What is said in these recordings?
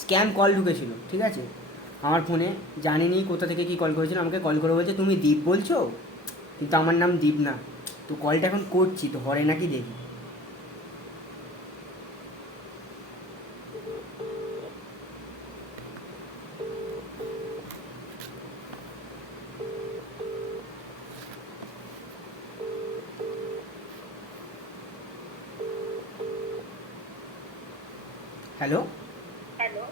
Scam call ঢুকেছিল, ঠিক আছে, আমার ফোনে। জানিনি কোথা থেকে কি কল করেছিল, আমাকে কল করে বলছে তুমি দীপ বলছো, কিন্তু আমার নাম দীপ না। তো কলটা এখন করছি, তো হরে নাকি দেখি। হ্যালো। হ্যালো।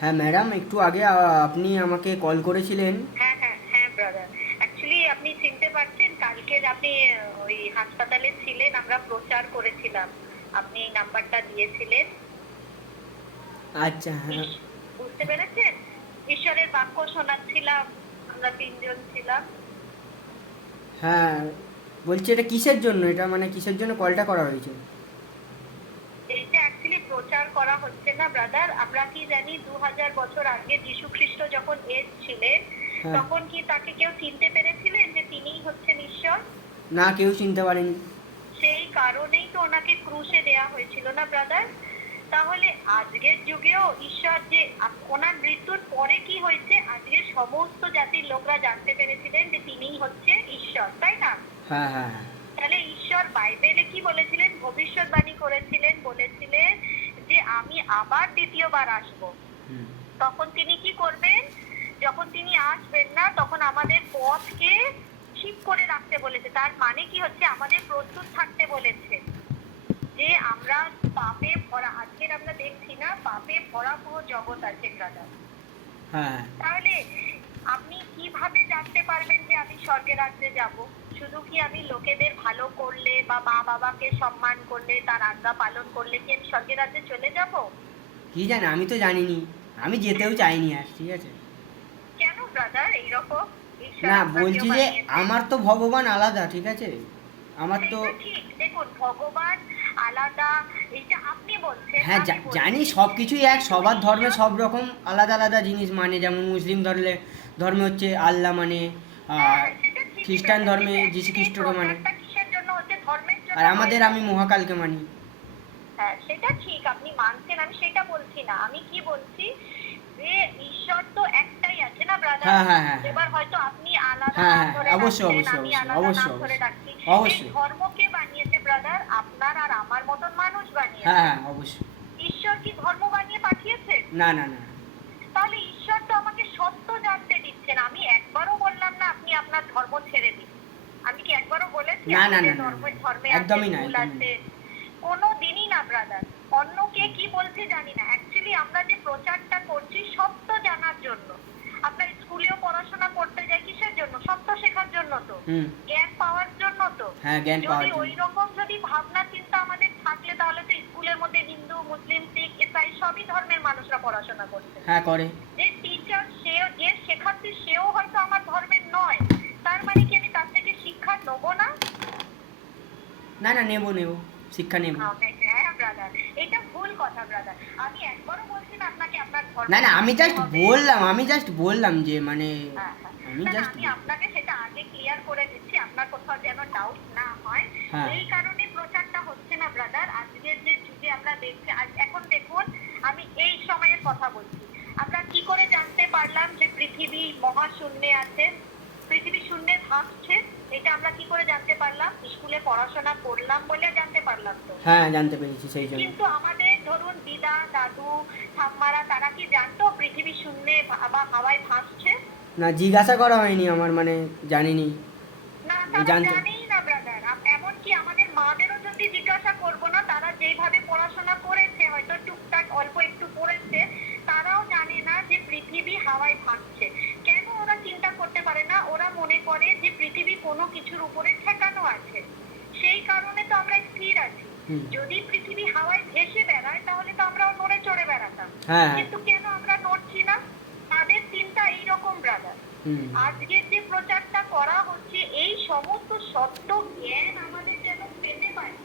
হ্যাঁ ম্যাডাম, একটু আগে আপনি আমাকে কল করেছিলেন। হ্যাঁ হ্যাঁ হ্যাঁ ব্রাদার, অ্যাকচুয়ালি আপনি চিনতে পারছেন কালকে আপনি ওই হাসপাতালে ছিলেন, আমরা প্রচার করেছিলাম, আপনি এই নাম্বারটা দিয়েছিলেন। আচ্ছা, হ্যাঁ। বুঝতে পেরেছেন? ঈশ্বরের বাক্য শোনাচ্ছিলাম, আমরা তিনজন ছিলাম। হ্যাঁ, বলছি এটা কিসের জন্য, এটা মানে কিসের জন্য কলটা করা হয়েছে? এইটা অ্যাকচুয়ালি প্রচার করা হচ্ছে না ব্রাদার, আমরা কি জানি 2000 বছর আগে যীশু খ্রিস্ট যখন এসেছিলেন, হ্যাঁ। তখন কি তাকে কেউ চিনতে পেরেছিলেন যে তিনিই হচ্ছেন ঈশ্বর? না, কেউ চিনতে পারেনি। সেই কারণেই তো ওনাকে ক্রুশে দেয়া হয়েছিল না ব্রাদার। তাহলে আজকের যুগেও ঈশ্বর যে ওনার মৃত্যুর পরে কি হয়েছে, আজকে সমস্ত জাতির লোকরা জানতে পেরেছিলেন যে তিনিই হচ্ছে ঈশ্বর, তাই না? হ্যাঁ, হ্যাঁ, হ্যাঁ। তাহলে ঈশ্বর বাইবেলে কি বলেছিলেন, ভবিষ্যৎবাণী করেছিলেন, বলেছিলেন যে আমি আবার দ্বিতীয়বার আসব। হুম। তখন তিনি কি করবেন? যখন তিনি আসবেন না, তখন আমাদের পথকে ঠিক করে রাখতে বলেছে। তার মানে কি হচ্ছে, আমাদের প্রস্তুত থাকতে বলেছে যে আমরা পাপে ভরা, আজকের আমরা দেখছি না, পাপে ভরা পুরো জগৎ আছে ব্রাদার। হ্যাঁ, তাহলে আপনি কিভাবে জানতে পারবেন যে আমি স্বর্গে রাজ্যে যাব? শুধু কি আমি লোকেদের ভালো করলে বা মা বাবাকে সম্মান করলে, তার আজ্ঞা পালন করলে কি আমি স্বর্গে রাজ্যে চলে যাব? কি জানে, আমি তো জানিনি। আমি যেতেও চাইনি আর, ঠিক আছে। কেন ব্রাদার এইরকম? ঈশ্বর না, আপনাকেও বলছি যে বানিয়েছে। আমার তো ভগবান আলাদা, ঠিক আছে। আমার তো, সেইটা ঠিক, দেখুন ভগবান আলাদা, এইটা আপনি বলছেন, হ্যাঁ, আমি জানি বলছি সব কিছুই এক, কিন্তু সবার ধর্মে ঈশ্বর। সব রকম আলাদা আলাদা জিনিস মানে, যেমন মুসলিম ধর্মে হচ্ছে আল্লাহ মানে, হ্যাঁ আর হ্যাঁ, সেটা ঠিকই খ্রিস্টান ব্রাদার, ধর্মে কিন্তু যীশু অ্যাকচুয়ালি এই খ্রিস্টকে মানে, প্রচারটা কিসের জন্য হচ্ছে? ধর্মের আর জন্য নয় আমাদের আমি ব্রাদার। মহাকালকে মানি। হ্যাঁ সেটা ঠিক, আপনি মানছেন, আমি সেটা বলছি না। আমি কি বলছি, যে ঈশ্বর তো একটাই আছে না ব্রাদার। হ্যাঁ, হ্যাঁ, হ্যাঁ, হ্যাঁ। এবার হয়তো আপনি আলাদা হ্যাঁ, নাম হ্যাঁ, ধরে অবশ্যই, ডাকছেন, অবশ্যই, আমি অবশ্যই, আলাদা নাম অবশ্যই, ধরে অবশ্যই, ডাকছি। এই অবশ্যই। ধর্মকে বানিয়েছে ব্রাদার আপনার আর আমার মতন মানুষ হ্যাঁ, বানিয়েছে। হ্যাঁ, অবশ্যই। ঈশ্বর কি ধর্ম বানিয়ে পাঠিয়েছে? না, না, না। তাহলে ঈশ্বর তো আমাকে সত্য জানতে দিচ্ছেন। আমি একবারও বললাম না আপনি আপনার ধর্ম ছেড়ে দিন। আমি কি একবারও বলেছি না, না, আপনি যে না, না, না, ধর্মে আছেন একদমই না, ভুল একদমই না। আছে? কোনো দিনই না ব্রাদার। অন্য কে কি বলছে জানি না, অ্যাকচুয়ালি আমরা যে প্রচারটা করছি সত্য জানার জন্য। আপনার স্কুলেও পড়াশোনা করতে যাই কিসের জন্য? সত্য শেখার জন্য তো, হুম। জ্ঞান পাওয়ার জন্য তো। হ্যাঁ, জ্ঞান যদি পাওয়ার জন্য। ওই রকম যদি ভাবনা চিন্তা আমাদের থাকলে, তাহলে তো স্কুলের মধ্যে হিন্দু, মুসলিম, শিখ, ইসাই সবই ধর্মের মানুষরা পড়াশোনা করছে। হ্যাঁ, করে। যে টিচার, সেও যে শেখাচ্ছে সেও হয়তো আমার ধর্মের নয়, তার মানে কি আমি তার থেকে শিক্ষা নেবো না? না, না, নেবো, নেবো, শিক্ষা নেবো। হ্যাঁ ব্রাদার, এটা ভুল কথা ব্রাদার। আমি একবারও বলছি না আপনাকে আপনার ধর্ম না, না, আমি মানতে জাস্ট হবে। বললাম, যে মানে, হ্যাঁ হ্যাঁ, আমি না না, জাস্ট, আমি আপনাকে সেটা আগে ক্লিয়ার করে দিচ্ছি, আপনার কোথাও যেন ডাউট না হয়। হ্যাঁ, এই কারণে প্রচারটা হচ্ছে না ব্রাদার। আজকের যে যুগে আমরা দেখছি, এখন দেখুন, আমি এই সময়ের কথা বলছি। আমরা কি করে জানতে পারলাম যে পৃথিবী মহাশূন্যে আছে, পৃথিবী শূন্যে ভাসছে? এটা আমরা কি করে জানতে পারলাম? স্কুলে পড়াশোনা করলাম বলে জানতে পারলাম তো। হ্যাঁ, জানতে পেরেছি সেই জন্য। কিন্তু আমাদের ধরুন দিদা, দাদু, ঠাম্মারা, তারা কি জানতো পৃথিবী শূন্যে বা হাওয়ায় ভাসছে? না, জিজ্ঞাসা করা হয়নি আমার, মানে জানিনি। না, তারা জানতে, জানেই না ব্রাদার। এমনকি আমাদের মাদেরও যদি জিজ্ঞাসা করবো না, তারা যেভাবে পড়াশোনা করেছে, হয়তো টুকটাক অল্প একটু পড়েছে, তারাও জানে না যে পৃথিবী হাওয়ায় ভাসছে। কেন ওরা চিন্তা করতে পারে না? ওরা মনে করে যে পৃথিবী কোনো কিছুর উপরে ঠেকানো আছে, সেই কারণে তো আমরা স্থির আছি। হুম। যদি পৃথিবী হাওয়ায় ভেসে বেড়ায়, তাহলে তো আমরাও নড়ে চড়ে বেড়াতাম। হ্যাঁ, হ্যাঁ। কিন্তু কেন আমরা নড়ছি না? তাদের চিন্তা এইরকম ব্রাদার। হুম। আজকের যে প্রচারটা করা হচ্ছে, এই সমস্ত সত্য জ্ঞান আমাদের যেন পেতে পারি।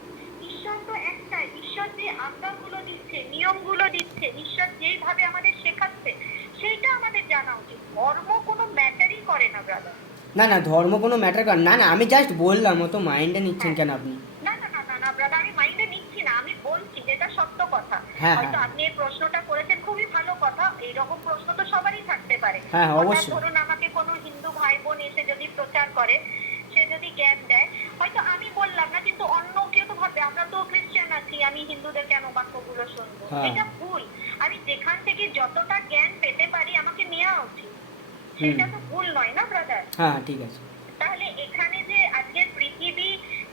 ঈশ্বর তো একটাই, ঈশ্বর যে আজ্ঞাগুলো দিচ্ছে, নিয়মগুলো দিচ্ছে, ঈশ্বর যেইভাবে আমাদের শেখাচ্ছে, সেইটা আমাদের জানা উচিত। ধর্ম কোনো ম্যাটারই করে না ব্রাদার। না, না, ধর্ম কোনো ম্যাটার করে না, না, আমি জাস্ট বললাম, অত মাইন্ডে নিচ্ছেন হ্যাঁ, কেন আপনি? না না না না না ব্রাদার, আমি মাইন্ডে নিচ্ছি না, আমি বলছি যেটা সত্য কথা। হ্যাঁ, হ্যাঁ, হয়তো আপনি এই প্রশ্নটা করেছেন, খুবই ভালো এরকম প্রশ্ন তো সবারই থাকতে পারে। হ্যাঁ, হঠাৎ অবশ্যই। ধরুন আমাকে কোনো হিন্দু ভাই বোন এসে যদি প্রচার করে, সে যদি জ্ঞান দেয়, হয়তো আমি বললাম না, কিন্তু অন্য কেউ তো ভাববে আমরা তো খ্রিস্টান আছি, আমি হিন্দুদের কেন বাক্যগুলো শুনবো। হ্যাঁ। এটা ভুল। আমি যেখান থেকে যতটা জ্ঞান পেতে পারি আমাকে নেওয়া উচিত, হুম। সেটা তো ভুল নয় না ব্রাদার? হ্যাঁ, ঠিক আছে। তাহলে এখানে যে আজকের পৃথিবী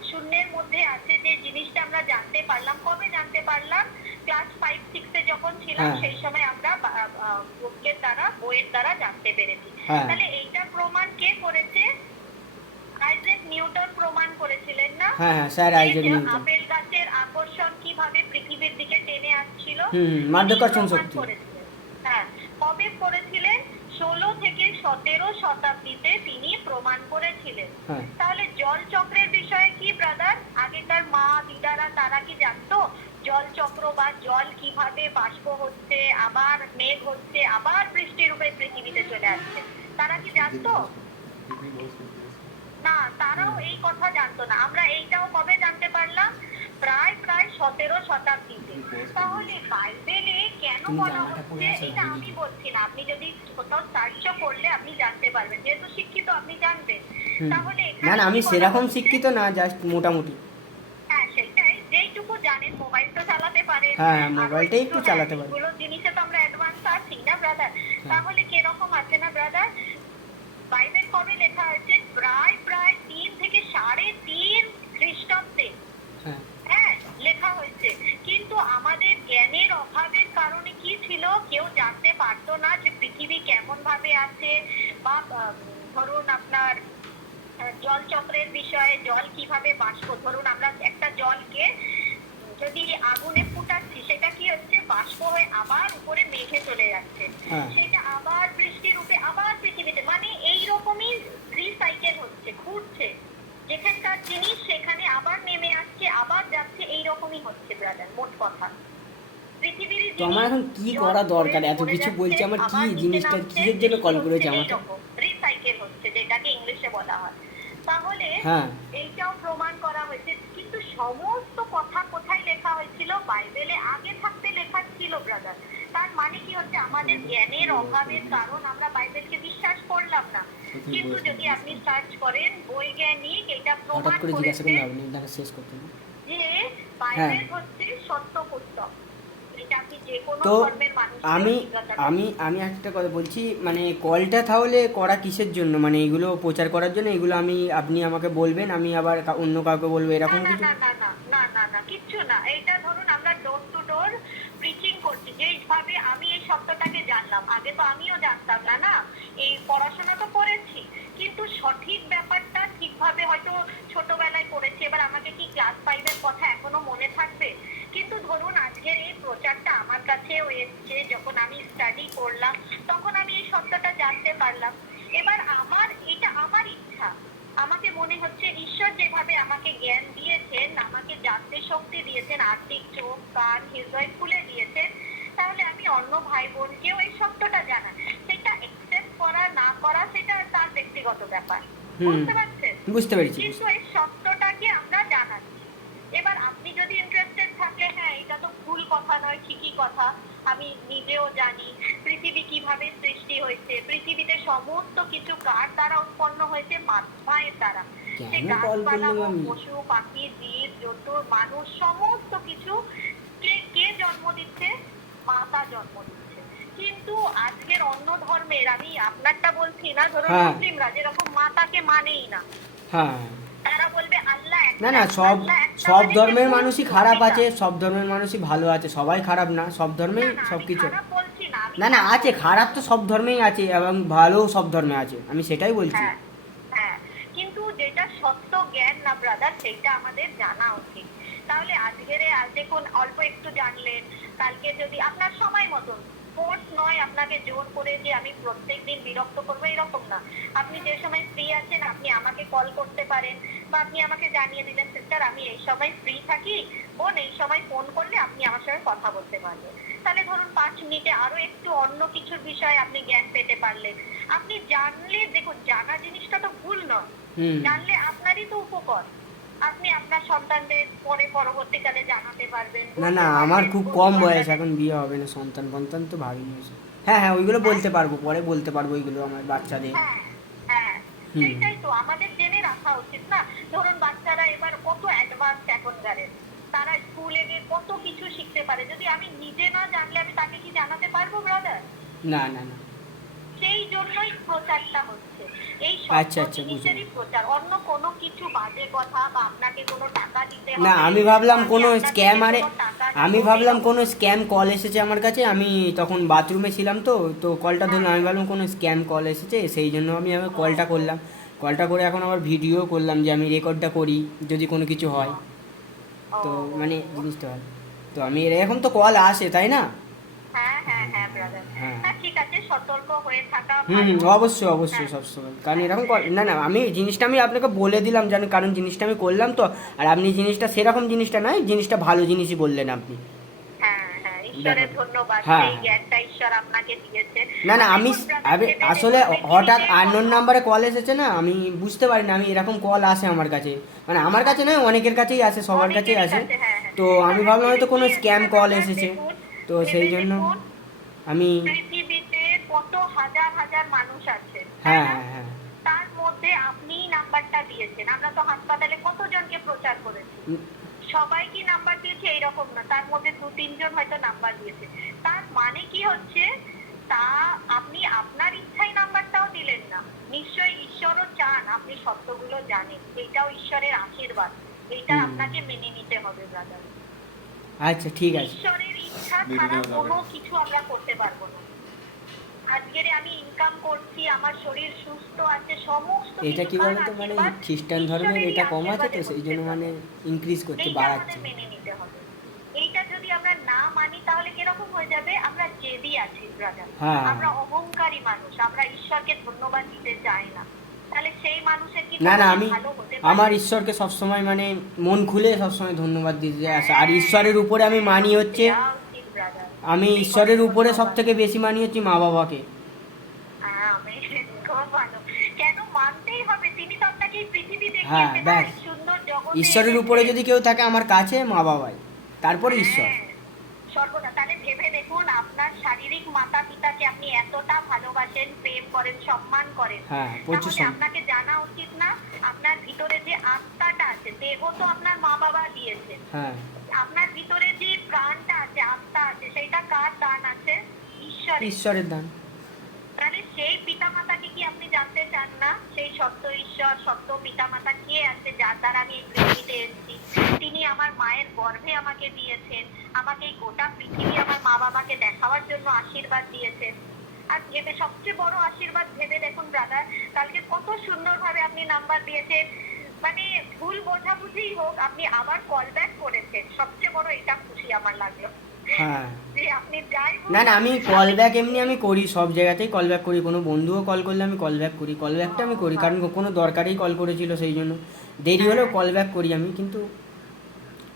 শূন্যের মধ্যে আছে, যে জিনিসটা আমরা জানতে পারলাম, কবে জানতে পারলাম? ক্লাস 5-6 যখন ছিলাম, হ্যাঁ। সেই সময় আমরা বইয়ের দ্বারা জানতে পেরেছি। হ্যাঁ। তাহলে এইটা প্রমাণ কে করেছে? আইজ্যাক নিউটন প্রমাণ করেছিলেন না? হ্যাঁ, হ্যাঁ, স্যার আইজ্যাক যে নিউটন। আপেল গাছের আকর্ষণ কিভাবে পৃথিবীর দিকে টেনে আসছিল, মাধ্যাকর্ষণ তিনি প্রমাণ শক্তি। করেছিলেন। হ্যাঁ, কবে করেছিলেন? 16 থেকে 17 শতাব্দীতে তিনি প্রমাণ করেছিলেন। হ্যাঁ। তাহলে জল চক্রের বিষয়ে কি ব্রাদার? আগেকার মা দিদারা তারা কি জানতো জল চক্র বা জল কিভাবে বাষ্প হচ্ছে, আবার মেঘ হচ্ছে, আবার বৃষ্টি রূপে পৃথিবীতে চলে আসছে? তারা কি জানতো? না, তারাও এই কথা জানতো না। আমরা এইটাও কবে জানতে পারলাম? প্রায় 17 শতাব্দীতে। তাহলে বাইবেলে কেন তুমি বলা জামাটা পরে হচ্ছে, আছো এটা না? আমি বলছি না, আপনি যদি কোথাও সার্চও করলে আপনি জানতে পারবেন, যেহেতু শিক্ষিত আপনি জানবেন। তাহলে না, এখানে না, আমি কি বলা সেরকম হচ্ছে? শিক্ষিত না, জাস্ট মোটামুটি। হ্যাঁ, সেটাই, যেইটুকু জানেন, মোবাইল তো চালাতে পারেন। হ্যাঁ, আরো মোবাইলটাই একটু চালাতে পারি। এগুলো জিনিসে তো আমরা অ্যাডভান্স আছি না ব্রাদার? তাহলে কিরকম আছে না ব্রাদার? বাইবেল কবে লেখা হয়েছে? প্রায় 3 থেকে 3.5 খ্রিস্টাব্দে, হ্যাঁ। হ্যাঁ, লেখা হয়েছে। কিন্তু আমাদের জ্ঞানের অভাবের কারণে কি ছিল, কেউ জানতে পারতো না যে পৃথিবী কেমন ভাবে আছে, বা ধরুন আপনার জল চক্রের বিষয়ে, জল কিভাবে বাষ্প, ধরুন আমরা একটা জলকে যদি আগুনে ফুটাচ্ছি, সেটা কি হচ্ছে? বাষ্প হয়ে আবার উপরে মেঘে চলে যাচ্ছে, হ্যাঁ। সেটা আবার বৃষ্টি রূপে আবার পৃথিবীতে, মানে এইরকমই রিসাইকেল হচ্ছে, ঘুরছে। যেখানকার জিনিস সেখানে আবার নেমে আসছে, আবার যাচ্ছে, এইরকমই হচ্ছে ব্রাদার, মোট কথা। পৃথিবীর তো আমার এখন কি করা দরকার? এত কিছু বলছে, আমার কি জিনিসটা কিসের জন্য কল করেছে আমাকে? রিসাইকেল হচ্ছে, যেটাকে ইংলিশে বলা হয়। তাহলে হ্যাঁ। এইটাও প্রমাণ করা হয়েছে। কিন্তু সমস্ত কথা কোথায় লেখা হয়েছিল? বাইবেলে আগে থাকতে লেখা ছিল ব্রাদার। তার মানে কি হচ্ছে? আমাদের জ্ঞানের অভাবের কারণ আমরা বাইবেলকে বিশ্বাস করলাম না। কিন্তু যদি আপনি সার্চ করেন, বৈজ্ঞানিক এটা হঠাৎ প্রমাণ করে জিজ্ঞাসা করেছে করলে আপনি দেখা শেষ করতে না। যে বাইবেল হচ্ছে সত্য পুস্তক। এটা আপনি যে কোনো তো ধর্মের মানুষকে আমি জিজ্ঞাসা আমি আমি একটা কথা বলছি, মানে কলটা তাহলে করা কিসের জন্য? মানে এগুলো প্রচার করার জন্য? এগুলো আপনি আমাকে বলবেন, আমি আবার অন্য কাউকে বলবো, না, এরকম না, কিছু? না, না, না, না, না, না, কিচ্ছু না। এইটা ধরুন আমরা ডোর টু ডোর প্রিচিং করছি, যেভাবে আমি এই শব্দটাকে জানলাম। আগে তো আমিও জানতাম না, না? এই পড়াশোনা তো করেছি, কিন্তু সঠিক ব্যাপারটা ঠিকভাবে হয়তো ছোটবেলায় করেছি। এবার আমাকে কি ক্লাস 5-এর কথা এখনো মনে থাকবে? কিন্তু ধরুন আজকের এই প্রচারটা আমার কাছেও এসছে, যখন আমি স্টাডি করলাম, তখন আমি এই শব্দটা জানতে পারলাম। এবার এটা আমার ইচ্ছা। আমাকে মনে হচ্ছে ঈশ্বর যেভাবে আমাকে জ্ঞান দিয়েছেন, আমাকে জানতে শক্তি দিয়েছেন, আর্থিক চোখ, কান, হৃদয় খুলে দিয়েছেন, তাহলে আমি অন্য ভাই বোনকেও এই সত্যটা জানাই। সেটা একসেপ্ট করা না করা সেটা তার ব্যক্তিগত ব্যাপার। বুঝতে পারছেন? বুঝতে পেরেছি। কিন্তু এই সত্যটাকে আমরা জানাচ্ছি। এবার আপনি যদি ইন্টারেস্টেড থাকলে, হ্যাঁ, এটা তো ভুল কথা নয়, ঠিকই কথা। আমি নিজেও জানি পৃথিবী কিভাবে সৃষ্টি হয়েছে, পৃথিবীতে সমস্ত কিছু কার দ্বারা উৎপন্ন হয়েছে? মায়ের দ্বারা। সে কেন কল গাছপালা করলাম হোক, আমি? পশু পাখি, জীব জন্তু, মানুষ, সমস্ত কিছু কে জন্ম দিচ্ছে? মাতা জন্ম দিচ্ছে। কিন্তু আজকের অন্য ধর্মের, আমি আপনারটা বলছি না, ধরুন হ্যাঁ। মুসলিমরা যেরকম মাতাকে মানেই না। হ্যাঁ। তারা বলবে আল্লাহ একটা, না, না, সব আল্লাহ একটা সব মানে ধর্মের যে মানুষই মূর্তি, খারাপ এটা। আছে, সব ধর্মের মানুষই ভালো আছে, সবাই খারাপ না, সব ধর্মেই না, না, সব আমি কিছু। খারাপ বলছি না, আমি না, না, খারাপ আছে, বলছি খারাপ না। তো সব ধর্মেই আছে এবং ভালোও সব ধর্মে আছে, আমি সেটাই বলছি। হ্যাঁ, হ্যাঁ, কিন্তু যেটা সত্য জ্ঞান না ব্রাদার, সেটা আমাদের জানা উচিত। তাহলে আজ দেখুন অল্প একটু জানলেন, কালকে যদি আপনার সময় মতন, ফোর্স নয় আপনাকে জোর করে যে আমি প্রত্যেকদিন বিরক্ত করবো, এরকম না। আপনি যে সময় ফ্রি আছেন আপনি আমাকে কল করতে পারেন, বা আপনি আমাকে জানিয়ে দিলেন, সিস্টার আমি এই সময় ফ্রি থাকি, বোন এই সময় ফোন করলে আপনি আমার সঙ্গে কথা বলতে পারবেন। তাহলে ধরুন 5 মিনিটে আরো একটু অন্য কিছুর বিষয়ে আপনি জ্ঞান পেতে পারলেন। আপনি জানলে, দেখুন জানা জিনিসটা তো ভুল নয়, জানলে আপনারই তো উপকার। আপনি আপনার সন্তানদের পরবর্তীকালে জানাতে পারবেন। না, না, আমার খুব কম বয়স, এখন বিয়ে হবে না, সন্তান তো ভাবিনি। হ্যাঁ, হ্যাঁ হ্যাঁ, ওইগুলো বলতে পারবো, পরে বলতে পারবো ওইগুলো আমার বাচ্চাদের। হ্যাঁ হ্যাঁ, হুম। সেটাই তো আমাদের জেনে রাখা উচিত না। ধরুন বাচ্চারা এবার কত অ্যাডভান্স এখনকারের, তারা স্কুলে গিয়ে কত কিছু শিখতে পারে। যদি আমি নিজে না জানলে আমি তাকে কি জানাতে পারবো ব্রাদার? না না না। সেই জন্যই প্রচারটা হচ্ছে, এই আচ্ছা সব আচ্ছা, জিনিসেরই প্রচার, অন্য কোনো কিছু বাজে কথা বা আপনাকে কোনো টাকা দিতে না হবে, আমি ভাবলাম কোনো আপনার থেকে স্ক্যাম, আরে কোনো টাকা আমি নেবো, ভাবলাম এরকম। কোনো স্ক্যাম কল এসেছে আমার কাছে, আমি তখন বাথরুমে ছিলাম, তো তো কলটা ধরলাম, আমি ভাবলাম কোনো স্ক্যাম কল এসেছে, সেই জন্য আমি আবার কলটা করলাম। কলটা করে এখন আবার ভিডিও করলাম যে আমি রেকর্ডটা করি যদি কোনো কিছু হয়, ও, তো ও, মানে ও। জিনিসটা হয়। তো আমি এরকম তো কল আসে, তাই না? হ্যাঁ হ্যাঁ হ্যাঁ ব্রাদার, হ্যাঁ। হ্যাঁ ঠিক আছে, সতর্ক হয়ে থাকা হুম ভালো। হুম, অবশ্যই অবশ্যই হ্যাঁ সবসময়, কারণ হ্যাঁ এরকম না না, আমি জিনিসটা আমি আপনাকে বলে দিলাম জানি, কারণ জিনিসটা আমি করলাম তো। আর আপনি জিনিসটা সেরকম জিনিসটা নয়, জিনিসটা ভালো জিনিসই বললেন আপনি। হ্যাঁ হ্যাঁ, ঈশ্বরের ব্যাপারটা, ধন্যবাদ, হ্যাঁ সেই হ্যাঁ। জ্ঞানটা ঈশ্বর আপনাকে দিয়েছে। না না, আর আমি দেখুন ব্রাদার, ভেবে আসলে দেখুন হঠাৎ পৃথিবীতে আননোন কত, নাম্বারে কল এসেছে না, আমি বুঝতে পারি না, আমি এরকম কল আসে আমার কাছে, মানে আমার কাছে নয়, অনেকের কাছেই আসে, সবার কাছেই অনেকেরই আসে। কাছে, হ্যাঁ হ্যাঁ। তো আমি আর ভাবলাম হয়তো actually কোনো কি স্ক্যাম হচ্ছে কল ব্রাদার, এসেছে, দেখুন, তো সেই ভেবে জন্য দেখুন আমি, পৃথিবীতে কত হাজার হাজার মানুষ আছে, তাই হ্যাঁ না? হ্যাঁ হ্যাঁ। তার মধ্যে আপনি নাম্বারটা দিয়েছেন, আমরা তো হাসপাতালে কতজনকে প্রচার করেছি, উম, সবাই কি নাম্বার দিয়েছে এইরকম না, তার মধ্যে 2-3 জন হয়তো নাম্বার দিয়েছে। তার মানে কি হচ্ছে, তা আপনি আপনার ইচ্ছায় নাম্বারটাও দিলেন না, নিশ্চয়ই ঈশ্বরও চান আপনি সত্যগুলো জানেন, এইটাও ঈশ্বরের আশীর্বাদ, এইটা হুম। আপনাকে মেনে নিতে হবে ব্রাদার। আচ্ছা ঠিক আছে। ঈশ্বরের ইচ্ছা ছাড়া কোনো কিছু আমরা করতে পারবো না। আজকের আমি ইনকাম করছি, আমার শরীর সুস্থ আছে, সমস্ত এটা কিছু কি কার বলতো, মানে আশীর্বাদ, খ্রিস্টান ধর্মের ঈশ্বরেরই এটা কম আছে, আশীর্বাদে তো সেই হচ্ছে জন্য মানে ব্রাদার। ইনক্রিজ করছে, এইটা বাড়াচ্ছে। আমাদের মেনে নিতে হবে। এইটা যদি আমরা না মানি তাহলে কিরকম হয়ে যাবে, আমরা জেদি আছি ব্রাদার, হ্যাঁ আমরা অহংকারী মানুষ, আমরা ঈশ্বরকে ধন্যবাদ দিতে চাই না, তাহলে সেই মানুষের কি না না, কোনোদিন আমি ভালো হতে আমার পারে? ঈশ্বরকে সবসময় মানে মন খুলে সবসময় ধন্যবাদ দিতে আসে, আর হ্যাঁ, ঈশ্বরের উপরে আমি মানি একদম হচ্ছে, দেওয়া উচিত ব্রাদার। আমি অনেক ঈশ্বরের অনেক উপরে সব ধন্যবাদ। থেকে বেশি মানি হচ্ছে মা বাবাকে। হ্যাঁ, আমি খুব ভালো। কেন মানতেই হবে, তিনি তো আপনাকে এই পৃথিবী হ্যাঁ দেখিয়েছে না, ব্যাস, এই সুন্দর জগতে ঈশ্বরের এনেছে। উপরে যদি কেউ থাকে আমার কাছে, মা বাবাই, তারপরে ঈশ্বর। হ্যাঁ, সর্বদা। তাহলে ভেবে দেখুন, আপনার শারীরিক মাতা পিতাকে আপনি এতটা ভালোবাসেন, প্রেম করেন, সম্মান করেন, হ্যাঁ প্রচুর তাহলে আপনাকে জানা উচিত না আপনার ভিতরে যে আত্মাটা আছে, দেহ তো আপনার মা বাবা দিয়েছে, হ্যাঁ, আপনার ভিতরে যে প্রাণটা আছে, আত্মা আছে, সেটা কার দান আছে? ঈশ্বরের। ঈশ্বরের দান। তাহলে সেই পিতামাতাকে কি আপনি জানতে চান না? সেই সত্য ঈশ্বর, সত্য পিতামাতা কে আছে, যার দ্বারা আমি এই পৃথিবীতে এসেছি? তিনি আমার মায়ের গর্ভে আমাকে দিয়েছেন, আমাকে এই গোটা পৃথিবী আমার মা বাবাকে দেখাবার জন্য আশীর্বাদ দিয়েছেন। আর ভেবে, সবচেয়ে বড় আশীর্বাদ ভেবে দেখুন ব্রাদার, কালকে কত সুন্দরভাবে আপনি নাম্বার দিয়েছেন, মানে ভুল বোঝাবুঝি হোক, আপনি আবার কল ব্যাক করেছেন, সবচেয়ে বড় এটা খুশি আমার লাগলো, হ্যাঁ। যে আপনি যাই না না, বলুন, আমি কল ব্যাক এমনি আমি করি, সব জায়গাতেই কল ব্যাক করি, কোনো বন্ধুও কল করলে আমি কল ব্যাক করি, কল ব্যাকটা আমি করি, কারণ কোনো দরকারেই কল করেছিল সেই জন্য, দেরি হলেও কল ব্যাক করি আমি, কিন্তু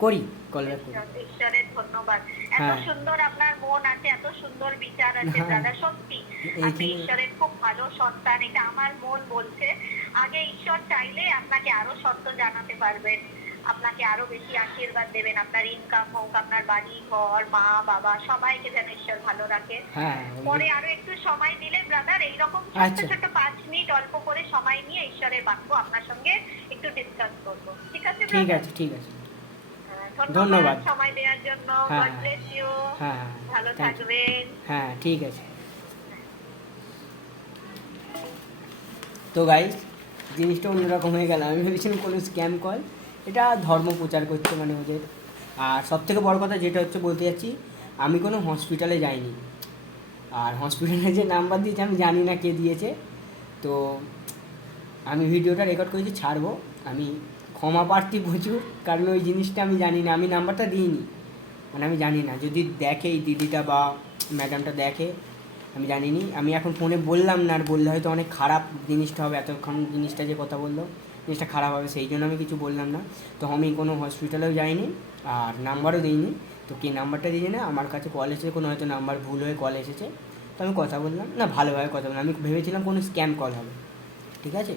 করি, কল ব্যাক করি। ঈশ্বরের ধন্যবাদ। এত হ্যাঁ। সুন্দর আপনার মন আছে, এত সুন্দর বিচার আছে হ্যাঁ। দাদা, সত্যি আপনি এইখানে ঈশ্বরের খুব ভালো সন্তান, এটা আমার মন বলছে। আগে ঈশ্বর চাইলে আপনাকে আরো সত্য জানাতে পারবেন, আপনাকে আরো বেশি আশীর্বাদ দেবেন, আপনার ইনকাম হোক, আপনার বাড়ি ঘর, মা বাবা সবাইকে যেন ঈশ্বর ভালো রাখে। হ্যাঁ পরে আরো একটু সময় দিলে ব্রাদার, এইরকম ছোট্ট আচ্ছা ছোট্ট 5 মিনিট অল্প করে সময় নিয়ে ঈশ্বরের বাক্য আপনার সঙ্গে একটু ডিসকাস করবো, ঠিক আছে ঠিক brother? আছে ঠিক আছে। ধন্যবাদ ধন্যবাদ। সময় দেওয়ার জন্য। হ্যাঁ, God bless you. হ্যাঁ হ্যাঁ, ভালো thank you. থাকবেন। হ্যাঁ ঠিক আছে। তো গাইস, জিনিসটা অন্যরকম হয়ে গেল, আমি ভেবেছিলাম কোনো স্ক্যাম কল, এটা ধর্ম প্রচার করছে মানে ওদের। আর সব থেকে বড় কথা যেটা হচ্ছে বলতে যাচ্ছি, আমি কোনো হসপিটালে যাইনি, আর হসপিটালে যে নাম্বার দিয়েছে আমি জানি না কে দিয়েছে, তো আমি ভিডিওটা রেকর্ড করেছি, ছাড়বো। আমি ক্ষমা প্রার্থী প্রচুর, কারণ ওই জিনিসটা আমি জানি না, আমি নাম্বারটা দিইনি, মানে আমি জানি না, যদি দেখে এই দিদিটা বা ম্যাডামটা দেখে, আমি জানিনি, আমি এখন ফোনে বললাম না, আর বললে হয়তো অনেক খারাপ জিনিসটা হবে, এতক্ষণ জিনিসটা যে কথা বললো জিনিসটা খারাপ হবে, সেই জন্য আমি কিছু বললাম না। তো আমি কোনো হসপিটালেও যাইনি, আর নাম্বারও দিইনি। তো কে নাম্বারটা দিয়েছে না, আমার কাছে কল এসেছে, কোনো হয়তো নাম্বার ভুল হয়ে কল এসেছে, তো আমি কথা বললাম না, ভালোভাবে কথা বললাম, আমি ভেবেছিলাম কোনো স্ক্যাম কল হবে, ঠিক আছে।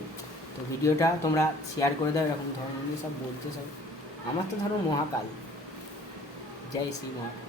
তো ভিডিওটা তোমরা শেয়ার করে দাও, এরকম ধর্ম নিয়ে সব বলছে সব, আমার তো ধরো মহাকাল, জয় শ্রী মহাকাল।